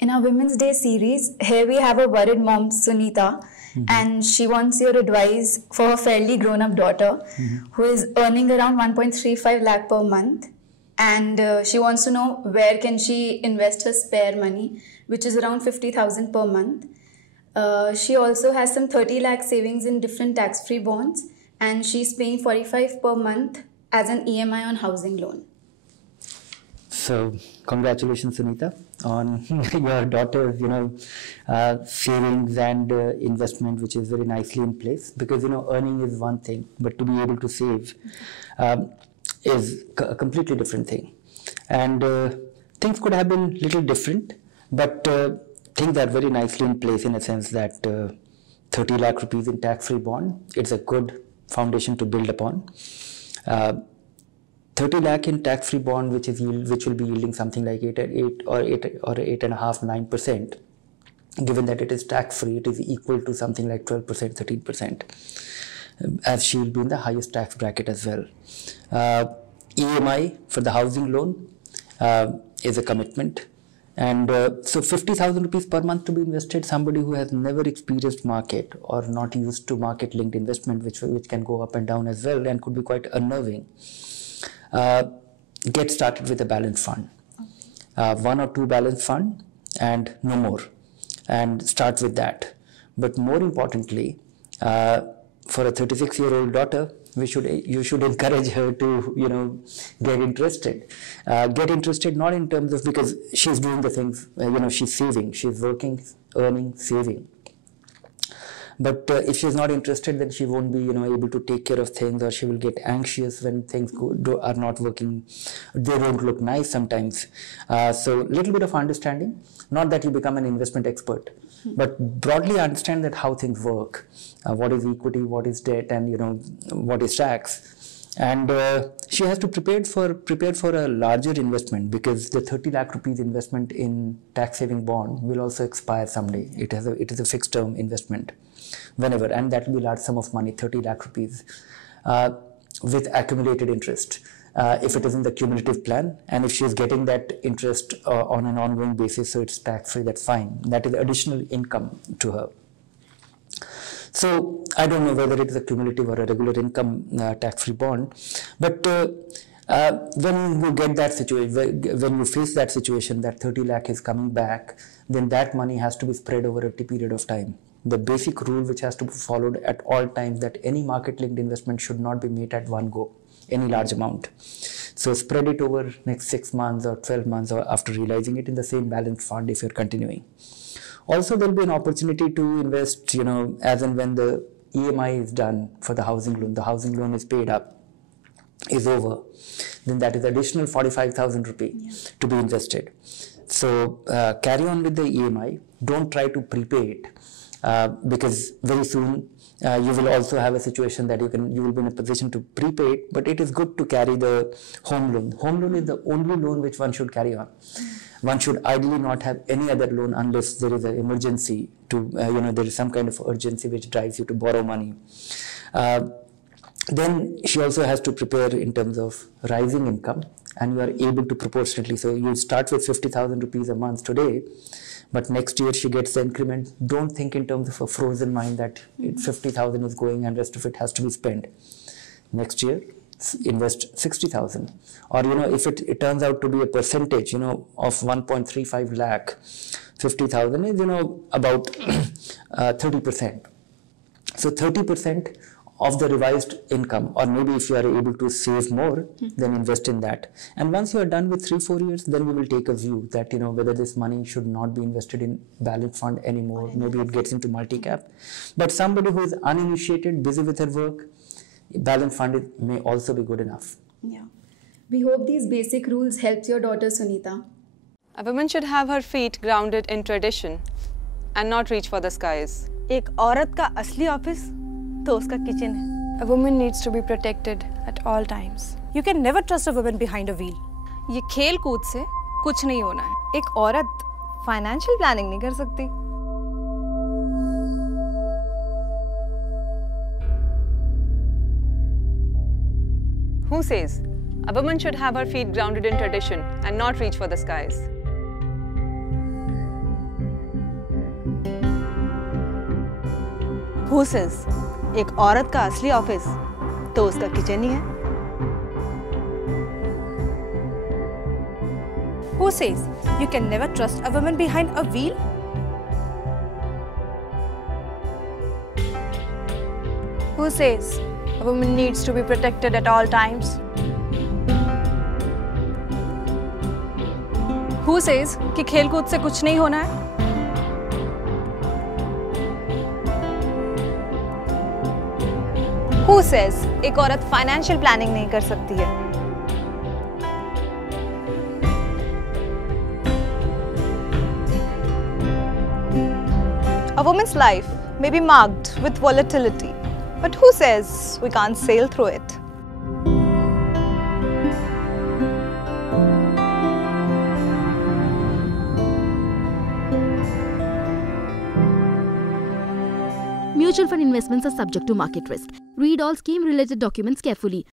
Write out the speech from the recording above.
In our Women's Day series, here we have a worried mom, Sunita, and she wants your advice for her fairly grown-up daughter who is earning around 1.35 lakh per month, and she wants to know where can she invest her spare money, which is around 50,000 per month. She also has some 30 lakh savings in different tax-free bonds, and she's paying 45 per month as an EMI on housing loan. So, congratulations, Sunita, on your daughter's, savings and investment, which is very nicely in place. Because earning is one thing, but to be able to save is a completely different thing. And things could have been little different, but things are very nicely in place in a sense that 30 lakh rupees in tax-free bond, it's a good foundation to build upon. 30 lakh in tax-free bond, which will be yielding something like 8 or 8.5-9%. Given that it is tax-free, it is equal to something like 12%, 13%, as she will be in the highest tax bracket as well. EMI for the housing loan is a commitment, and so 50,000 rupees per month to be invested. Somebody who has never experienced market or not used to market-linked investment, which can go up and down as well and could be quite unnerving. Get started with a balanced fund, 1 or 2 balanced fund and no more, and start with that. But more importantly, for a 36-year-old daughter, you should encourage her to get interested. Get interested not in terms of because she's doing the things, she's saving, she's working, earning, saving. But if she's not interested, then she won't be, able to take care of things, or she will get anxious when things are not working. They don't look nice sometimes. So little bit of understanding, not that you become an investment expert, but broadly understand that how things work, what is equity, what is debt, and what is tax. And she has to prepare for a larger investment, because the 30 lakh rupees investment in tax saving bond will also expire someday. It is a fixed term investment whenever, and that will be a large sum of money, 30 lakh rupees with accumulated interest. If it is in the cumulative plan, and if she is getting that interest on an ongoing basis, so it's tax free, that's fine. That is additional income to her. So I don't know whether it is a cumulative or a regular income tax-free bond, but when you get that situation, when you face that situation that 30 lakh is coming back, then that money has to be spread over a period of time. The basic rule which has to be followed at all times, that any market-linked investment should not be made at one go, any large amount. So spread it over next 6 months or 12 months, or after realizing it in the same balanced fund if you're continuing. Also, there will be an opportunity to invest, as and when the EMI is done for the housing loan is paid up, is over, then that is additional 45,000 rupees to be invested. So carry on with the EMI. Don't try to prepay it, because very soon you will also have a situation that you will be in a position to prepay it. But it is good to carry the home loan. Home loan is the only loan which one should carry on. One should ideally not have any other loan unless there is an emergency there is some kind of urgency which drives you to borrow money. Then she also has to prepare in terms of rising income, and you are able to proportionately. So you start with 50,000 rupees a month today, but next year she gets the increment. Don't think in terms of a frozen mind that 50,000 is going and rest of it has to be spent. Next year, invest 60,000, or if it turns out to be a percentage of 1.35 lakh, 50,000 is about 30%. So 30% of the revised income, or maybe if you are able to save more, then invest in that. And once you are done with 3-4 years, then we will take a view that whether this money should not be invested in balanced fund anymore. Maybe it gets into multi-cap. But somebody who is uninitiated, busy with her work, balanced fund may also be good enough. Yeah. We hope these basic rules helps your daughter Sunita. A woman should have her feet grounded in tradition and not reach for the skies. एक औरत का असली office तो उसका kitchen है. A woman needs to be protected at all times. You can never trust a woman behind a wheel. ये खेल कूद से कुछ नहीं होना है. एक औरत फाइनेंशियल प्लानिंग नहीं कर सकती. Who says a woman should have her feet grounded in tradition and not reach for the skies? Who says एक औरत का असली ऑफिस तो उसका किचन ही है? Who says you can never trust a woman behind a wheel? Who says a woman needs to be protected at all times? Who says कि खेल-कूद से कुछ नहीं होना है? Who says एक औरत फाइनेंशियल प्लानिंग नहीं कर सकती है? A woman's life may be marked with volatility, but who says we can't sail through it? Mutual fund investments are subject to market risk. Read all scheme-related documents carefully.